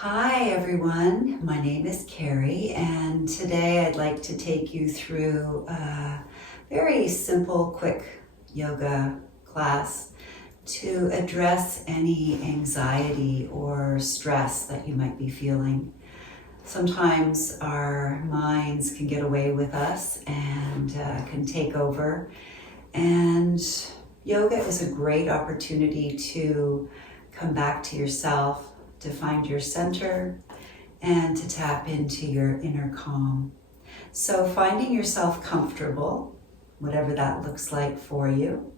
Hi everyone, my name is Carrie and today I'd like to take you through a very simple, quick yoga class to address any anxiety or stress that you might be feeling. Sometimes our minds can get away with us and can take over, and yoga is a great opportunity to come back to yourself, to find your center, and to tap into your inner calm. So finding yourself comfortable, whatever that looks like for you.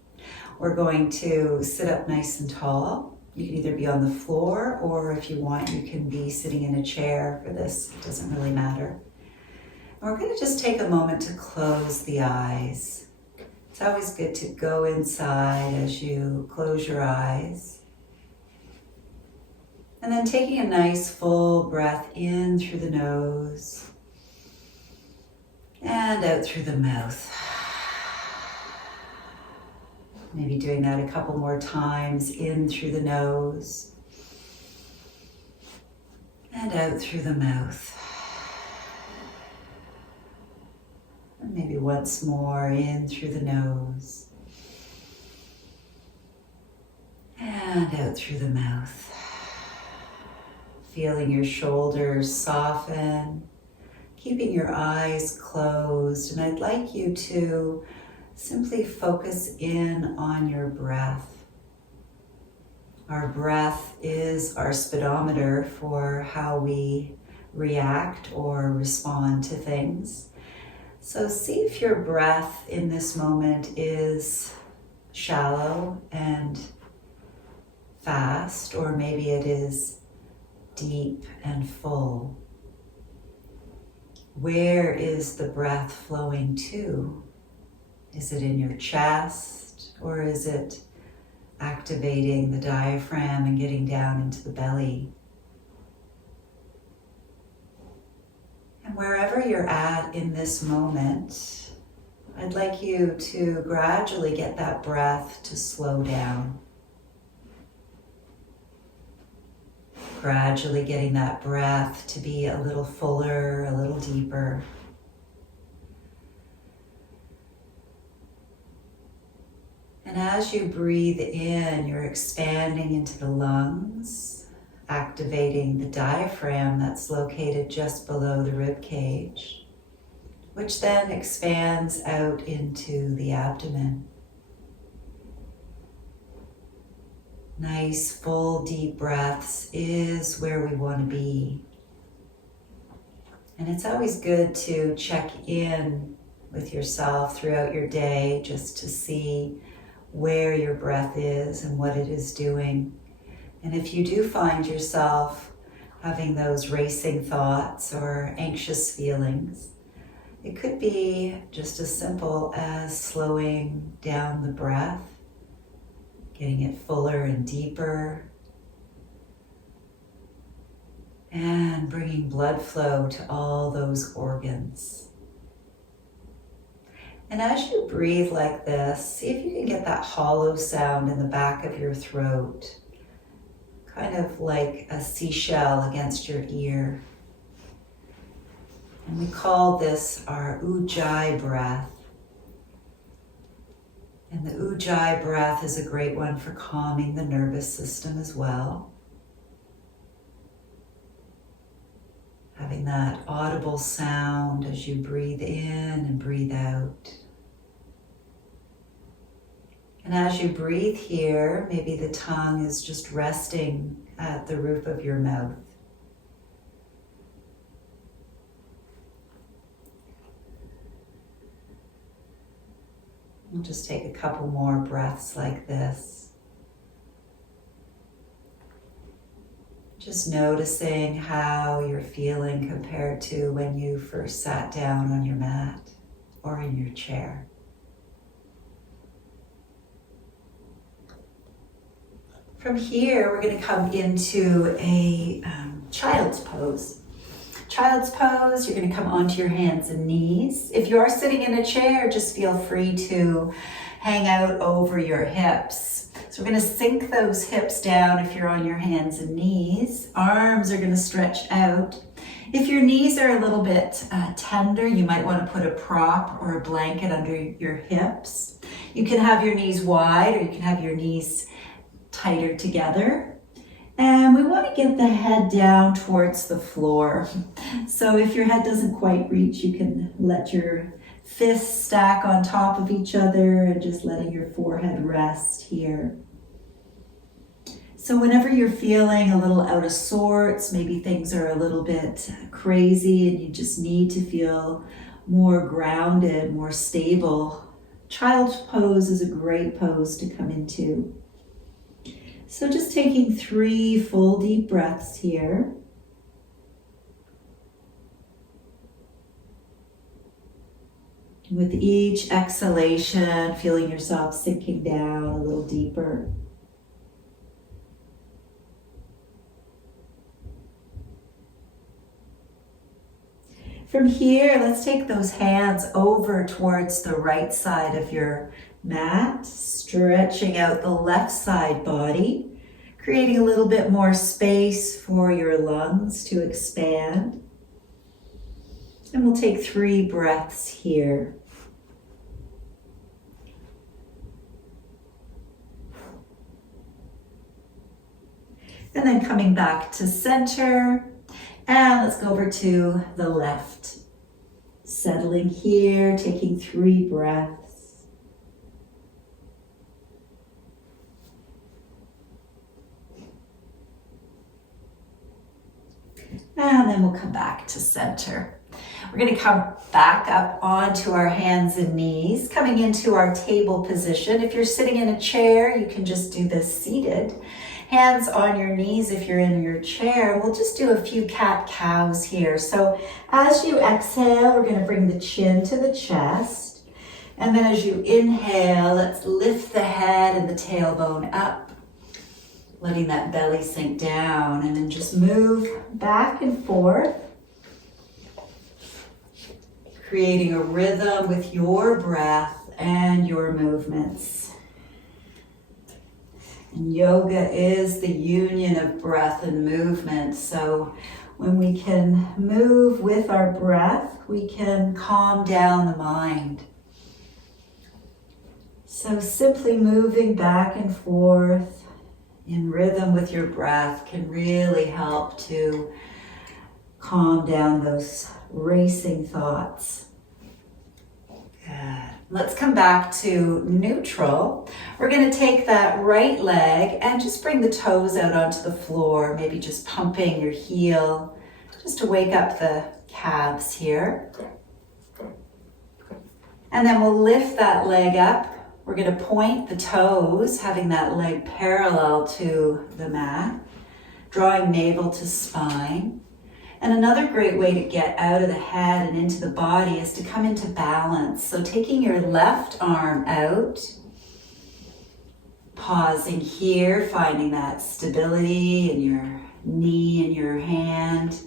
We're going to sit up nice and tall. You can either be on the floor, or if you want, you can be sitting in a chair for this. It doesn't really matter. And we're going to just take a moment to close the eyes. It's always good to go inside as you close your eyes. And then taking a nice full breath in through the nose and out through the mouth. Maybe doing that a couple more times, in through the nose and out through the mouth. And maybe once more, in through the nose and out through the mouth. Feeling your shoulders soften, keeping your eyes closed. And I'd like you to simply focus in on your breath. Our breath is our speedometer for how we react or respond to things. So see if your breath in this moment is shallow and fast, or maybe it is deep and full. Where is the breath flowing to? Is it in your chest, or is it activating the diaphragm and getting down into the belly? And wherever you're at in this moment, I'd like you to gradually get that breath to slow down. Gradually getting that breath to be a little fuller, a little deeper. And as you breathe in, you're expanding into the lungs, activating the diaphragm that's located just below the rib cage, which then expands out into the abdomen. Nice, full, deep breaths is where we want to be. And it's always good to check in with yourself throughout your day just to see where your breath is and what it is doing. And if you do find yourself having those racing thoughts or anxious feelings, it could be just as simple as slowing down the breath, getting it fuller and deeper, and bringing blood flow to all those organs. And as you breathe like this, see if you can get that hollow sound in the back of your throat, kind of like a seashell against your ear. And we call this our ujjayi breath. And the ujjayi breath is a great one for calming the nervous system as well. Having that audible sound as you breathe in and breathe out. And as you breathe here, maybe the tongue is just resting at the roof of your mouth. We'll just take a couple more breaths like this. Just noticing how you're feeling compared to when you first sat down on your mat or in your chair. From here, we're going to come into a child's pose. Child's pose, you're going to come onto your hands and knees. If you are sitting in a chair, just feel free to hang out over your hips. So we're going to sink those hips down if you're on your hands and knees. Arms are going to stretch out. If your knees are a little bit tender, you might want to put a prop or a blanket under your hips. You can have your knees wide, or you can have your knees tighter together. And we want to get the head down towards the floor. So if your head doesn't quite reach, you can let your fists stack on top of each other and just letting your forehead rest here. So whenever you're feeling a little out of sorts, maybe things are a little bit crazy and you just need to feel more grounded, more stable, child's pose is a great pose to come into. So just taking 3 full deep breaths here. With each exhalation, feeling yourself sinking down a little deeper. From here, let's take those hands over towards the right side of your mat, stretching out the left side body, creating a little bit more space for your lungs to expand. And we'll take 3 breaths here. And then coming back to center. And let's go over to the left. Settling here, taking 3 breaths. And then we'll come back to center. We're going to come back up onto our hands and knees, coming into our table position. If you're sitting in a chair, you can just do this seated. Hands on your knees if you're in your chair. We'll just do a few cat-cows here. So as you exhale, we're going to bring the chin to the chest. And then as you inhale, let's lift the head and the tailbone up, letting that belly sink down. And then just move back and forth, creating a rhythm with your breath and your movements. And yoga is the union of breath and movement. So when we can move with our breath, we can calm down the mind. So simply moving back and forth in rhythm with your breath can really help to calm down those racing thoughts. Good. Let's come back to neutral. We're going to take that right leg and just bring the toes out onto the floor, maybe just pumping your heel, just to wake up the calves here. And then we'll lift that leg up. We're going to point the toes, having that leg parallel to the mat, drawing navel to spine. And another great way to get out of the head and into the body is to come into balance. So taking your left arm out, pausing here, finding that stability in your knee and your hand,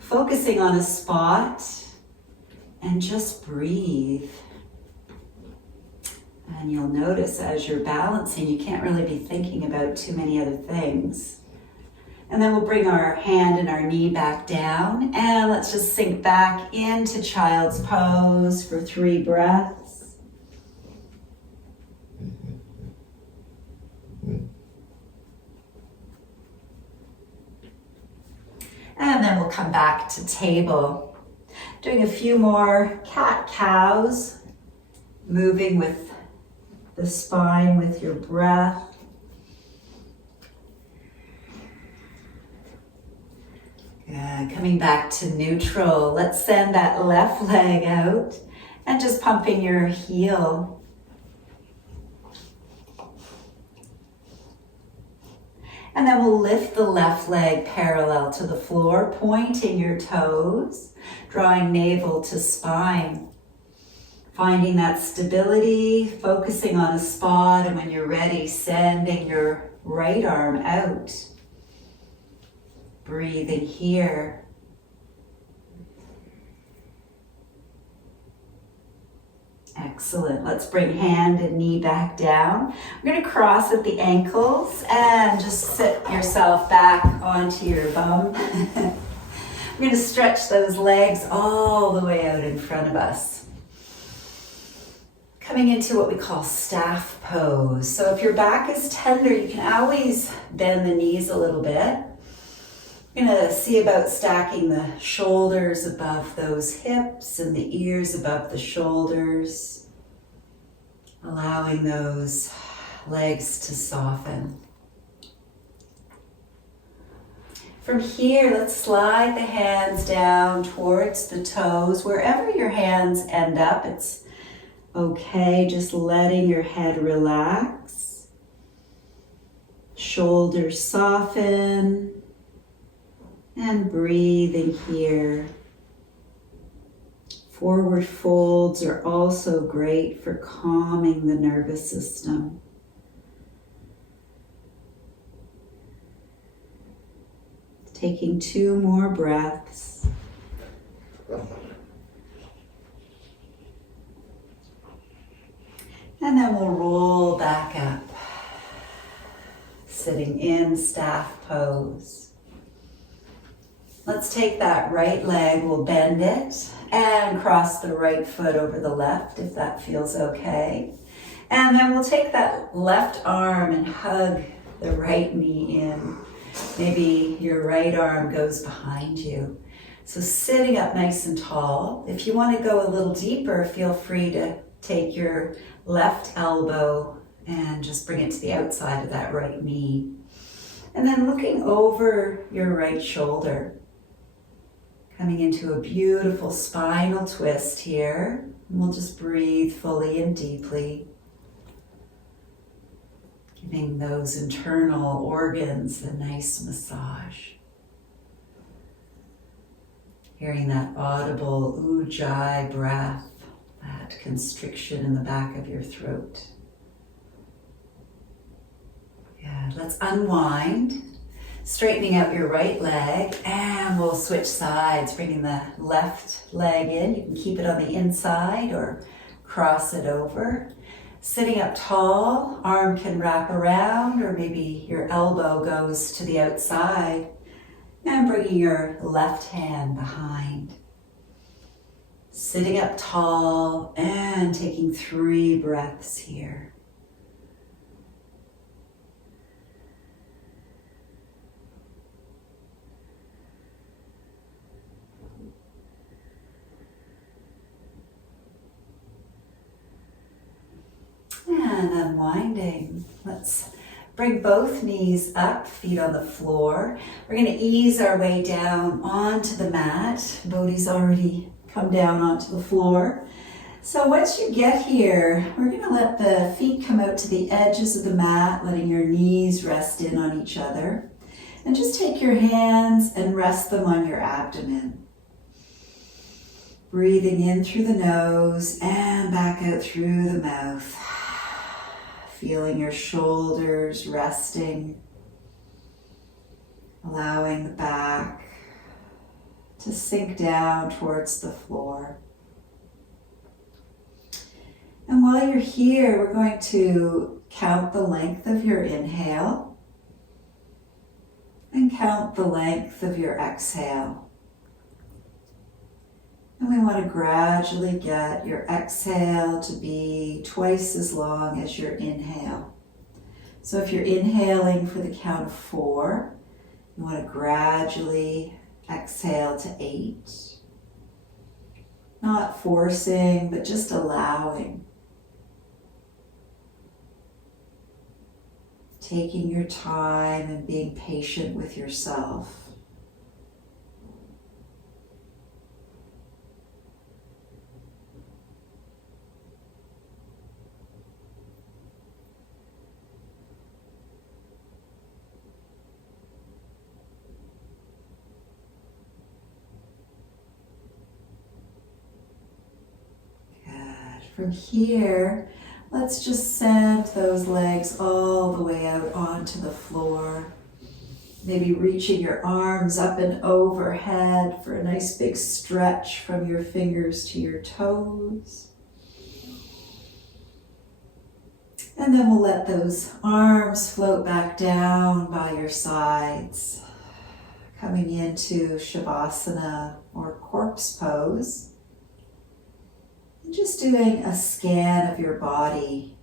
focusing on a spot, and just breathe. And you'll notice as you're balancing, you can't really be thinking about too many other things. And then we'll bring our hand and our knee back down, and let's just sink back into child's pose for 3 breaths. And then we'll come back to table. Doing a few more cat-cows, moving with the spine with your breath. Coming back to neutral, let's send that left leg out and just pumping your heel. And then we'll lift the left leg parallel to the floor, pointing your toes, drawing navel to spine. Finding that stability, focusing on a spot, and when you're ready, sending your right arm out. Breathing here. Exhale. Excellent. Let's bring hand and knee back down. We're going to cross at the ankles and just sit yourself back onto your bum. We're going to stretch those legs all the way out in front of us. Coming into what we call staff pose. So if your back is tender, you can always bend the knees a little bit. We're going to see about stacking the shoulders above those hips and the ears above the shoulders, allowing those legs to soften. From here, let's slide the hands down towards the toes. Wherever your hands end up, it's okay, just letting your head relax. Shoulders soften. And breathing here. Forward folds are also great for calming the nervous system. Taking 2 more breaths. And then we'll roll back up, sitting in staff pose. Let's take that right leg, we'll bend it and cross the right foot over the left if that feels okay. And then we'll take that left arm and hug the right knee in. Maybe your right arm goes behind you. So sitting up nice and tall. If you want to go a little deeper, feel free to take your left elbow and just bring it to the outside of that right knee. And then looking over your right shoulder. Coming into a beautiful spinal twist here. We'll just breathe fully and deeply. Giving those internal organs a nice massage. Hearing that audible ujjayi breath, that constriction in the back of your throat. Yeah, let's unwind. Straightening out your right leg, and we'll switch sides, bringing the left leg in. You can keep it on the inside or cross it over. Sitting up tall, arm can wrap around, or maybe your elbow goes to the outside, and bringing your left hand behind. Sitting up tall and taking 3 breaths here. And unwinding. Let's bring both knees up, feet on the floor. We're going to ease our way down onto the mat. Bodhi's already come down onto the floor. So once you get here, we're going to let the feet come out to the edges of the mat, letting your knees rest in on each other. And just take your hands and rest them on your abdomen. Breathing in through the nose and back out through the mouth. Feeling your shoulders resting, allowing the back to sink down towards the floor. And while you're here, we're going to count the length of your inhale and count the length of your exhale. And we want to gradually get your exhale to be twice as long as your inhale. So if you're inhaling for the count of 4, you want to gradually exhale to 8. Not forcing, but just allowing. Taking your time and being patient with yourself. From here, let's just send those legs all the way out onto the floor. Maybe reaching your arms up and overhead for a nice big stretch from your fingers to your toes. And then we'll let those arms float back down by your sides, coming into Shavasana or corpse pose. And just doing a scan of your body.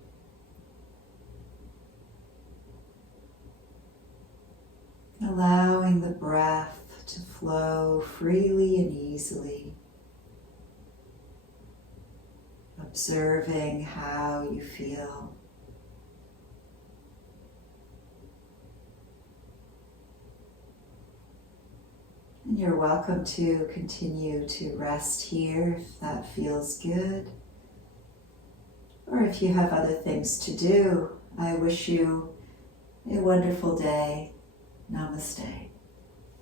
Allowing the breath to flow freely and easily. Observing how you feel. And you're welcome to continue to rest here if that feels good. Or if you have other things to do, I wish you a wonderful day. Namaste.